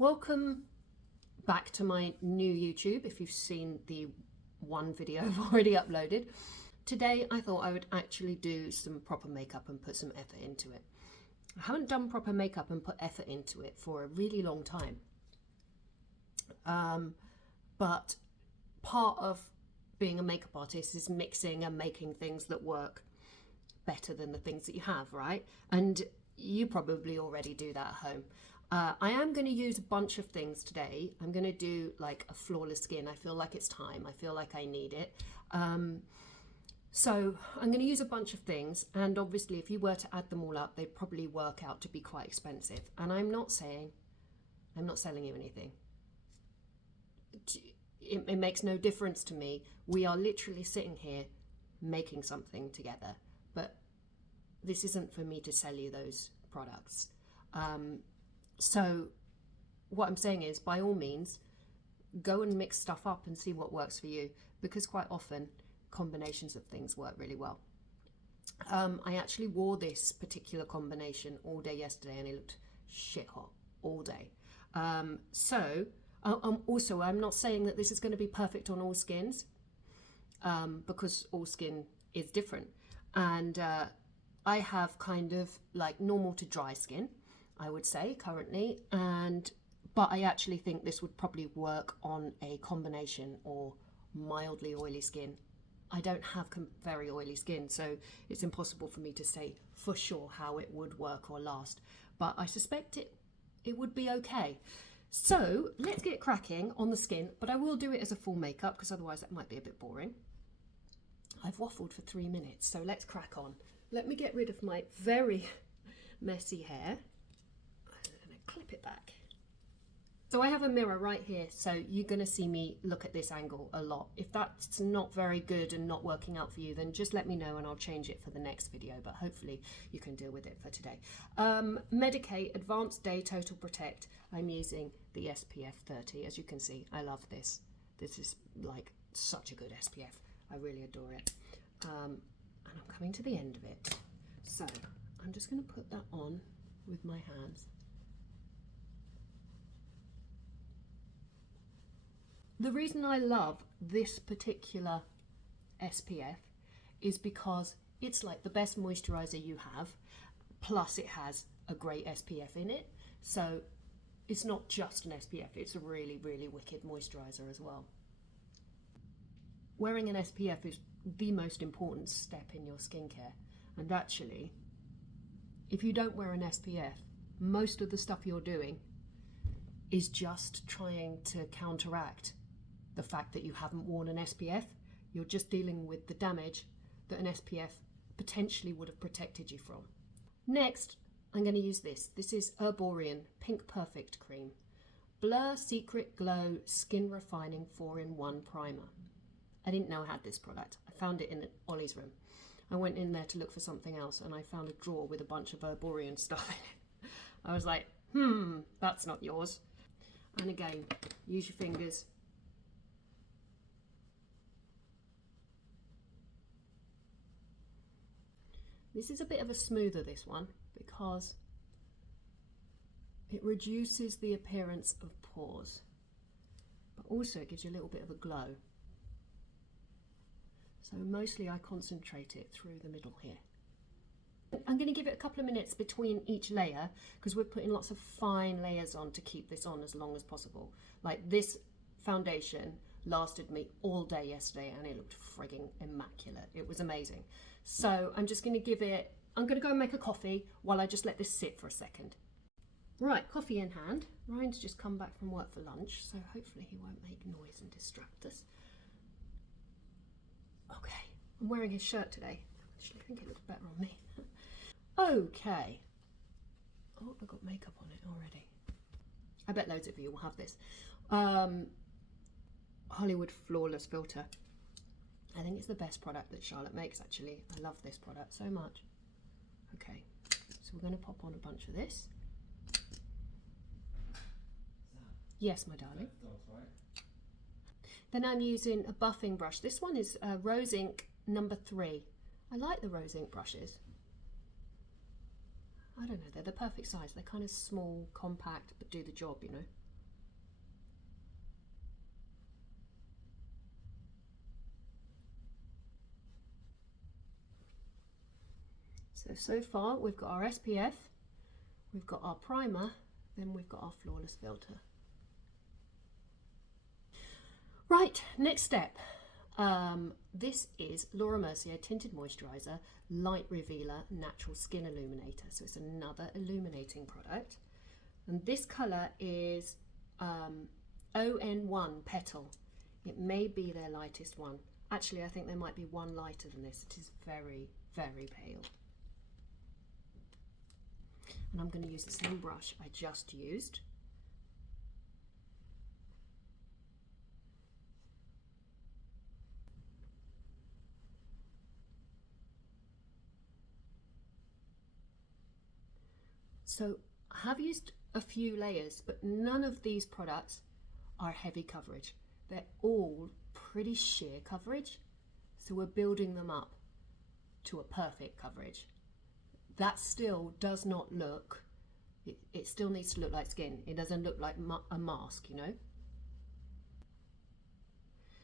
Welcome back to my new YouTube, if you've seen the one video I've already uploaded. Today I thought I would actually do some proper makeup and put some effort into it. I haven't done proper makeup and put effort into it for a really long time. But part of being a makeup artist is mixing and making things that work better than the things that you have, right? And you probably already do that at home. I am going to use a bunch of things today. I'm going to do like a flawless skin. I feel like it's time. I feel like I need it. So I'm going to use a bunch of things, and obviously if you were to add them all up, they'd probably work out to be quite expensive. And I'm not selling you anything. It makes no difference to me. We are literally sitting here making something together, but this isn't for me to sell you those products. So what I'm saying is, by all means, go and mix stuff up and see what works for you, because quite often combinations of things work really well. I actually wore this particular combination all day yesterday and it looked shit hot all day. Also, I'm not saying that this is going to be perfect on all skins, because all skin is different. And I have kind of like normal to dry skin, I would say currently, but I actually think this would probably work on a combination or mildly oily skin. I don't have very oily skin, so it's impossible for me to say for sure how it would work or last, but I suspect it would be okay. So let's get cracking on the skin, but I will do it as a full makeup because otherwise that might be a bit boring. I've waffled for 3 minutes, so let's crack on. Let me get rid of my very messy hair. I'm going to clip it back. So I have a mirror right here, so you're going to see me look at this angle a lot. If that's not very good and not working out for you, then just let me know and I'll change it for the next video, but hopefully you can deal with it for today. Medicate Advanced Day Total Protect. I'm using the SPF 30. As you can see, I love this. This is like such a good SPF. I really adore it. And I'm coming to the end of it. So I'm just going to put that on with my hands. The reason I love this particular SPF is because it's like the best moisturiser you have, plus it has a great SPF in it. So it's not just an SPF, it's a really, really wicked moisturiser as well. Wearing an SPF is the most important step in your skincare. And actually, if you don't wear an SPF, most of the stuff you're doing is just trying to counteract the fact that you haven't worn an SPF. You're just dealing with the damage that an SPF potentially would have protected you from. Next, I'm going to use this. This is Erborian Pink Perfect Cream. Blur Secret Glow Skin Refining 4-in-1 Primer. I didn't know I had this product. I found it in Ollie's room. I went in there to look for something else and I found a drawer with a bunch of Erborian stuff in it. I was like, that's not yours. And again, use your fingers. This is a bit of a smoother, this one, because it reduces the appearance of pores, but also it gives you a little bit of a glow. So mostly I concentrate it through the middle here. I'm going to give it a couple of minutes between each layer because we're putting lots of fine layers on to keep this on as long as possible. Like this foundation lasted me all day yesterday and it looked frigging immaculate. It was amazing. So I'm just going to I'm going to go and make a coffee while I just let this sit for a second. Right, coffee in hand. Ryan's just come back from work for lunch, so hopefully he won't make noise and distract us. Okay, I'm wearing his shirt today. Actually, I think it looks better on me. Okay. Oh, I've got makeup on it already. I bet loads of you will have this. Hollywood Flawless Filter. I think it's the best product that Charlotte makes, actually. I love this product so much. Okay, so we're going to pop on a bunch of this. Yes, my darling. Then I'm using a buffing brush. This one is Rose Ink number 3. I like the Rose Ink brushes. I don't know, they're the perfect size. They're kind of small, compact, but do the job, you know. So far we've got our SPF, we've got our primer, then we've got our flawless filter. Right, next step. This is Laura Mercier Tinted Moisturiser Light Revealer Natural Skin Illuminator. So it's another illuminating product. And this colour is ON1 Petal. It may be their lightest one. Actually, I think there might be one lighter than this. It is very, very pale. And I'm going to use the same brush I just used. So I have used a few layers, but none of these products are heavy coverage. They're all pretty sheer coverage. So we're building them up to a perfect coverage. That still does not look, it still needs to look like skin. It doesn't look like a mask, you know.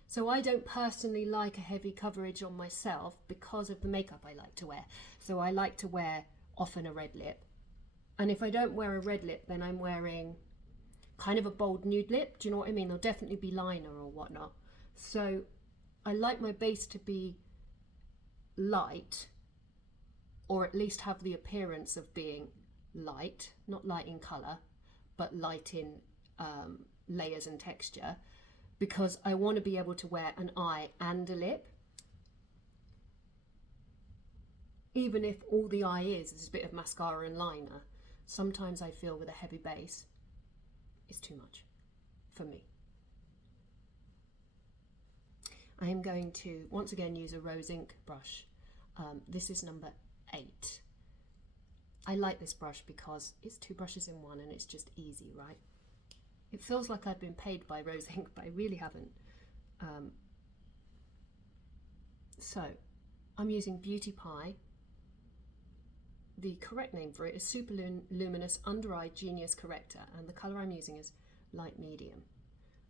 So I don't personally like a heavy coverage on myself because of the makeup I like to wear. So I like to wear often a red lip. And if I don't wear a red lip, then I'm wearing kind of a bold nude lip. Do you know what I mean? There'll definitely be liner or whatnot. So I like my base to be light, or at least have the appearance of being light, not light in colour, but light in layers and texture, because I want to be able to wear an eye and a lip. Even if all the eye is a bit of mascara and liner, sometimes I feel with a heavy base, it's too much for me. I am going to once again use a rose ink brush. This is number 8. I like this brush because it's 2 brushes in one and it's just easy, right? It feels like I've been paid by rose ink, but I really haven't. So I'm using Beauty Pie. The correct name for it is Super Luminous Under Eye Genius Corrector, and the colour I'm using is light medium.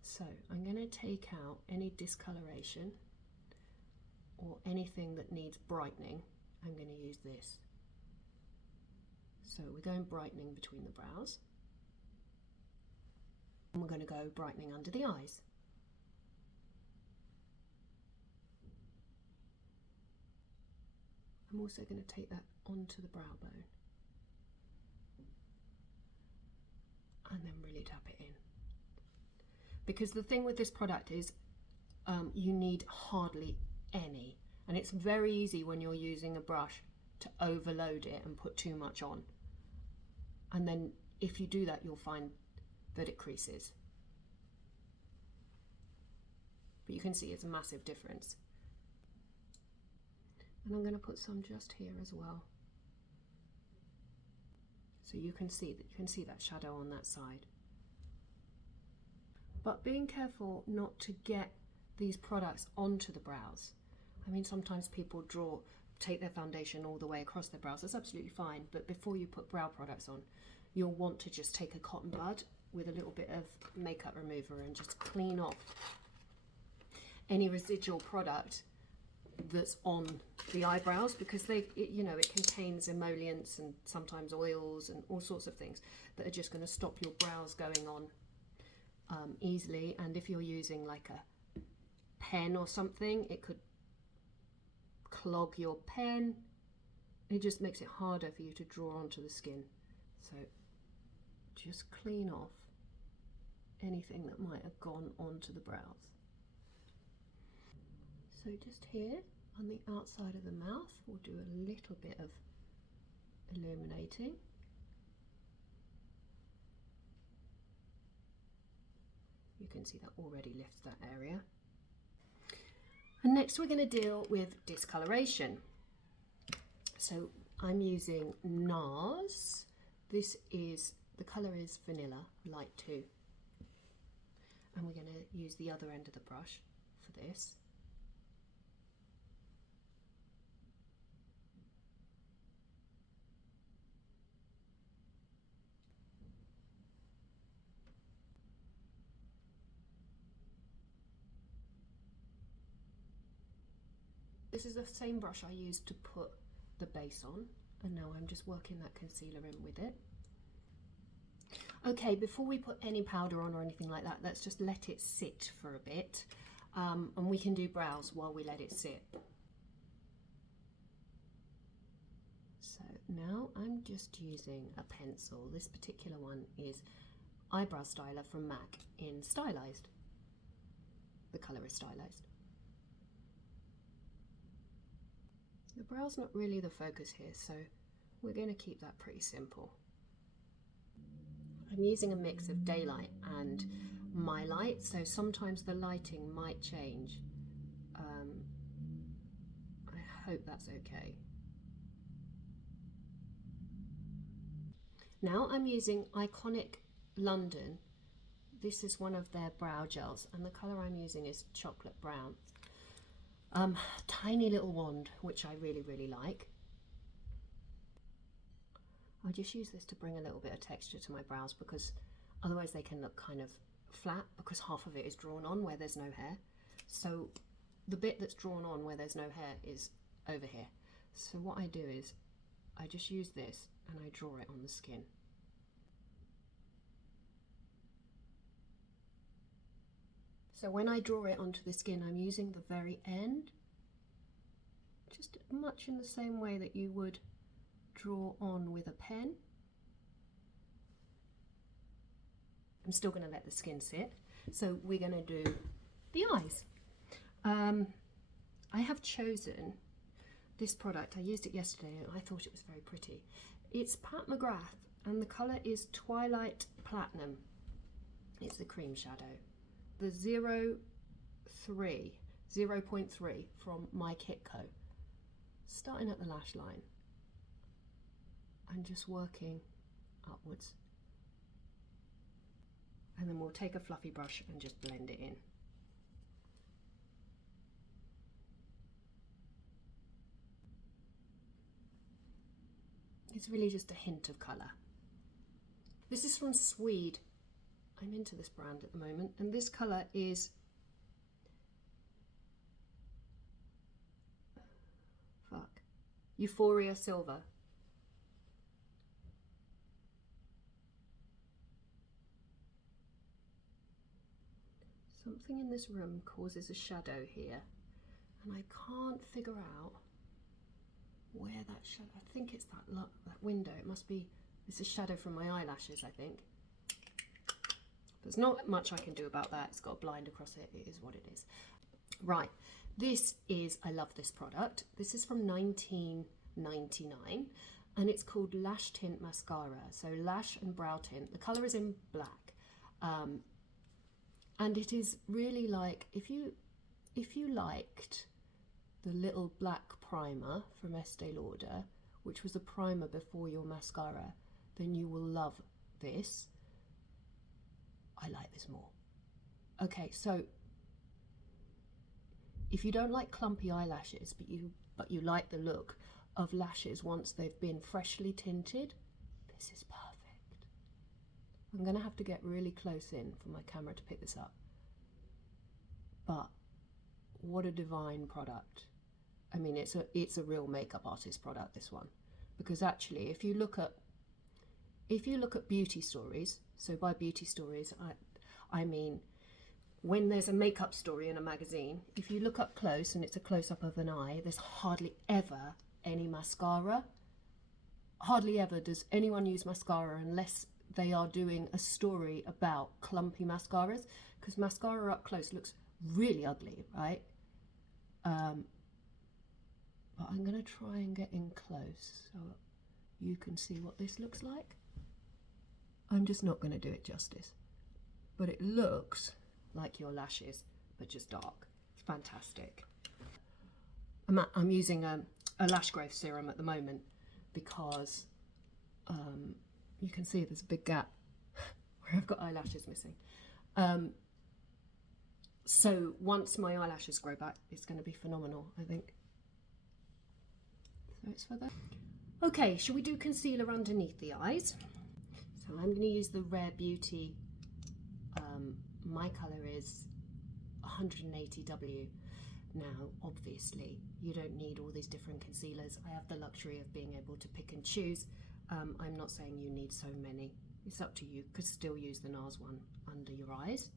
So I'm going to take out any discoloration or anything that needs brightening. I'm going to use this. So we're going brightening between the brows, and we're going to go brightening under the eyes. I'm also going to take that onto the brow bone and then really tap it in, because the thing with this product is you need hardly any, and it's very easy when you're using a brush to overload it and put too much on, and then if you do that you'll find that it creases. But you can see it's a massive difference. And I'm going to put some just here as well, so you can see that shadow on that side. But being careful not to get these products onto the brows. I mean, sometimes people take their foundation all the way across their brows. That's absolutely fine, but before you put brow products on, you'll want to just take a cotton bud with a little bit of makeup remover and just clean off any residual product that's on the eyebrows, because it contains emollients and sometimes oils and all sorts of things that are just going to stop your brows going on easily. And if you're using like a pen or something, it could clog your pen. It just makes it harder for you to draw onto the skin. So just clean off anything that might have gone onto the brows. So just here on the outside of the mouth, we'll do a little bit of illuminating. You can see that already lifts that area. And next we're going to deal with discoloration. So I'm using NARS. The colour is Vanilla Light 2. And we're going to use the other end of the brush for this. This is the same brush I used to put the base on, And now I'm just working that concealer in with it. Okay, before we put any powder on or anything like that, let's just let it sit for a bit. And we can do brows while we let it sit. So now I'm just using a pencil. This particular one is Eyebrow Styler from MAC in Stylized. The colour is Stylized. The brow's not really the focus here, so we're going to keep that pretty simple. I'm using a mix of daylight and my light, so sometimes the lighting might change. I hope that's okay. Now I'm using Iconic London. This is one of their brow gels, and the colour I'm using is chocolate brown. Tiny little wand, which I really, really like. I'll just use this to bring a little bit of texture to my brows, because otherwise they can look kind of flat, because half of it is drawn on where there's no hair. So the bit that's drawn on where there's no hair is over here. So what I do is I just use this and I draw it on the skin. So when I draw it onto the skin, I'm using the very end, just much in the same way that you would draw on with a pen. I'm still going to let the skin sit. So we're going to do the eyes. I have chosen this product. I used it yesterday and I thought it was very pretty. It's Pat McGrath and the colour is Twilight Platinum. It's the cream shadow. The 0.3 from My Kit Co. Starting at the lash line and just working upwards. And then we'll take a fluffy brush and just blend it in. It's really just a hint of colour. This is from Sweed. I'm into this brand at the moment, and this colour is Euphoria Silver. Something in this room causes a shadow here, and I can't figure out where that shadow, I think it's that window. It must be, it's a shadow from my eyelashes, I think. There's not much I can do about that. It's got a blind across it. It is what it is. Right, this is, I love this product. This is from 1999 and it's called Lash Tint Mascara. So lash and brow tint. The colour is in black. And it is really like, if you liked the little black primer from Estee Lauder, which was a primer before your mascara, then you will love this. I like this more. Okay, so if you don't like clumpy eyelashes, but you like the look of lashes once they've been freshly tinted, this is perfect. I'm gonna have to get really close in for my camera to pick this up. But what a divine product. I mean, it's a real makeup artist product, this one, because actually if you look at beauty stories, so by beauty stories I mean when there's a makeup story in a magazine, if you look up close and it's a close-up of an eye, there's hardly ever any mascara. Hardly ever does anyone use mascara unless they are doing a story about clumpy mascaras, because mascara up close looks really ugly, right? But I'm going to try and get in close so you can see what this looks like. I'm just not going to do it justice, but it looks like your lashes, but just dark. It's fantastic. I'm using a lash growth serum at the moment because you can see there's a big gap where I've got eyelashes missing. So once my eyelashes grow back, it's going to be phenomenal, I think. So it's for that. Okay, shall we do concealer underneath the eyes? So I'm going to use the Rare Beauty, my colour is 180W. Now, obviously, you don't need all these different concealers. I have the luxury of being able to pick and choose. I'm not saying you need so many. It's up to you. You could still use the NARS one under your eyes.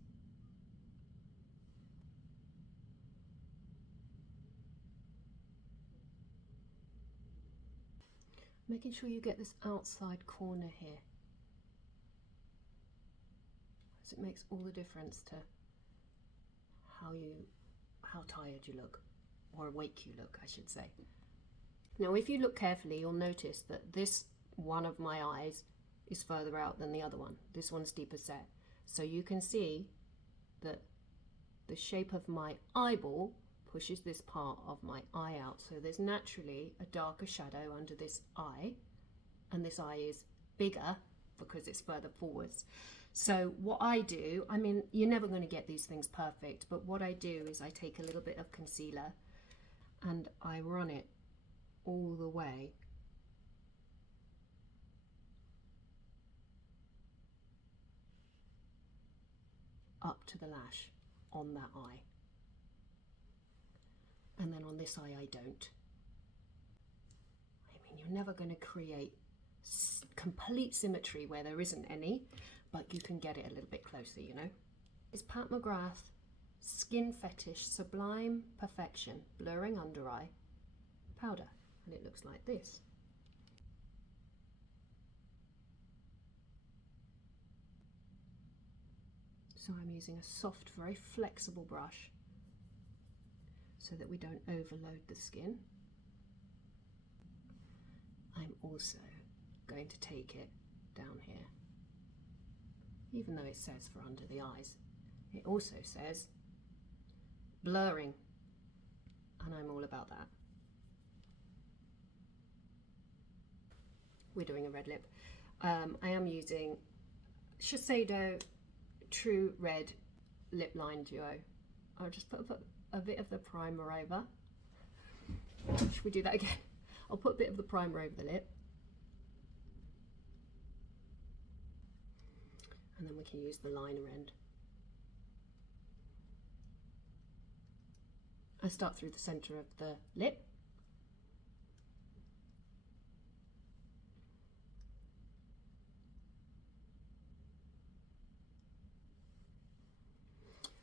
Making sure you get this outside corner here, as it makes all the difference to how tired you look, or awake you look, I should say. Now, if you look carefully, you'll notice that this one of my eyes is further out than the other one. This one's deeper set. So you can see that the shape of my eyeball pushes this part of my eye out. So there's naturally a darker shadow under this eye, and this eye is bigger because it's further forwards. So what I do, I mean, you're never going to get these things perfect, but what I do is I take a little bit of concealer and I run it all the way up to the lash on that eye. And then on this eye, I don't. I mean, you're never going to create complete symmetry where there isn't any, but you can get it a little bit closer, you know. It's Pat McGrath Skin Fetish Sublime Perfection Blurring Under Eye Powder, and it looks like this. So I'm using a soft, very flexible brush so that we don't overload the skin. I'm also going to take it down here. Even though it says for under the eyes, it also says blurring, and I'm all about that. We're doing a red lip. I am using Shiseido True Red Lip Line Duo. I'll just put a bit of the primer over. Should we do that again? I'll put a bit of the primer over the lip. And then we can use the liner end. I start through the center of the lip.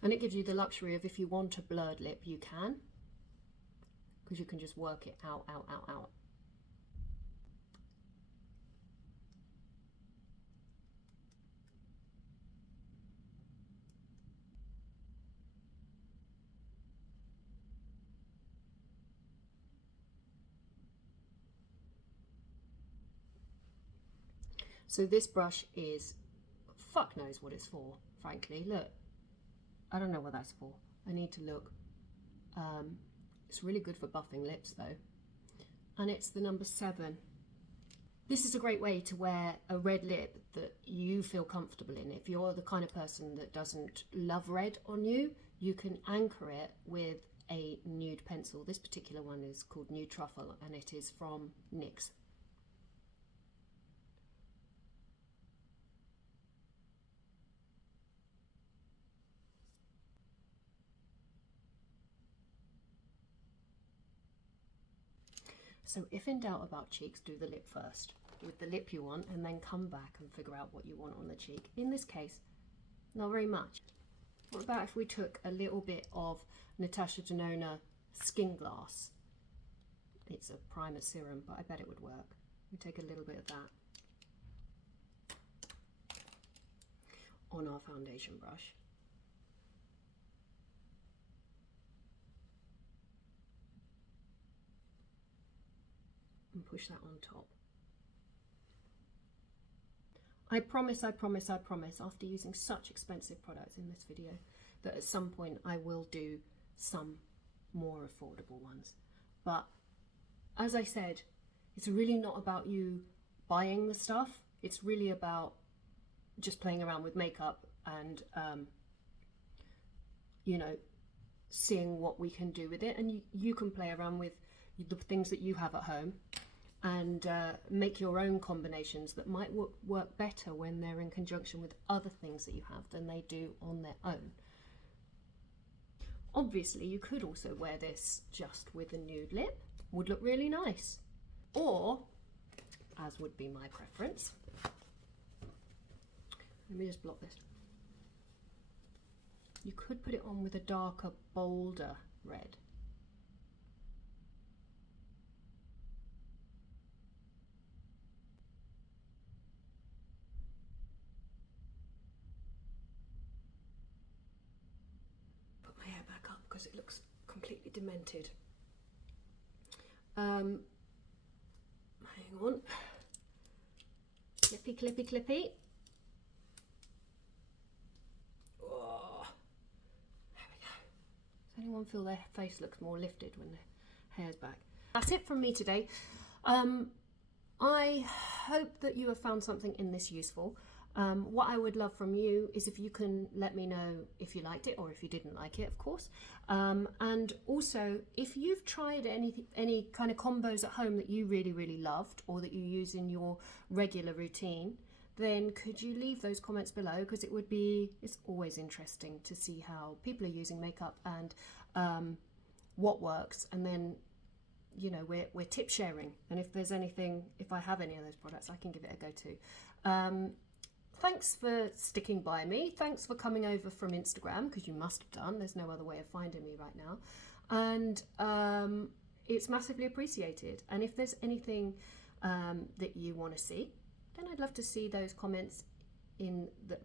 And it gives you the luxury of, if you want a blurred lip, you can, because you can just work it out. So this brush is, fuck knows what it's for, frankly. Look, I don't know what that's for. I need to look. It's really good for buffing lips though. And it's the number 7. This is a great way to wear a red lip that you feel comfortable in. If you're the kind of person that doesn't love red on you, you can anchor it with a nude pencil. This particular one is called Nude Truffle, and it is from NYX. So if in doubt about cheeks, do the lip first with the lip you want, and then come back and figure out what you want on the cheek. In this case, not very much. What about if we took a little bit of Natasha Denona Skin Glass? It's a primer serum, but I bet it would work. We take a little bit of that on our foundation brush. And push that on top. I promise, after using such expensive products in this video, that at some point I will do some more affordable ones. But as I said, it's really not about you buying the stuff. It's really about just playing around with makeup and, you know, seeing what we can do with it. And you can play around with the things that you have at home and make your own combinations that might work better when they're in conjunction with other things that you have than they do on their own. Obviously, you could also wear this just with a nude lip. Would look really nice. Or, as would be my preference, let me just block this. You could put it on with a darker, bolder red. Put my hair back up because it looks completely demented. Hang on. Clippy, clippy, clippy. Oh, there we go. Does anyone feel their face looks more lifted when their hair's back? That's it from me today. I hope that you have found something in this useful. What I would love from you is if you can let me know if you liked it or if you didn't like it, of course. And also, if you've tried any kind of combos at home that you really, really loved or that you use in your regular routine, then could you leave those comments below? Because it's always interesting to see how people are using makeup and what works. And then, you know, we're tip sharing. And if there's anything, if I have any of those products, I can give it a go too. Thanks for sticking by me. Thanks for coming over from Instagram, because you must have done. There's no other way of finding me right now. And it's massively appreciated. And if there's anything that you want to see, then I'd love to see those comments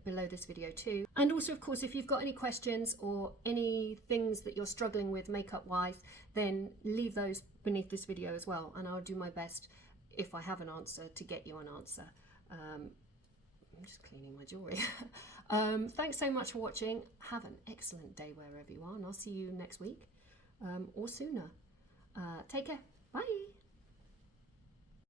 below this video too. And also, of course, if you've got any questions or any things that you're struggling with makeup wise, then leave those beneath this video as well. And I'll do my best, if I have an answer, to get you an answer. I'm just cleaning my jewellery. Thanks so much for watching. Have an excellent day wherever you are, and I'll see you next week or sooner. Take care. Bye.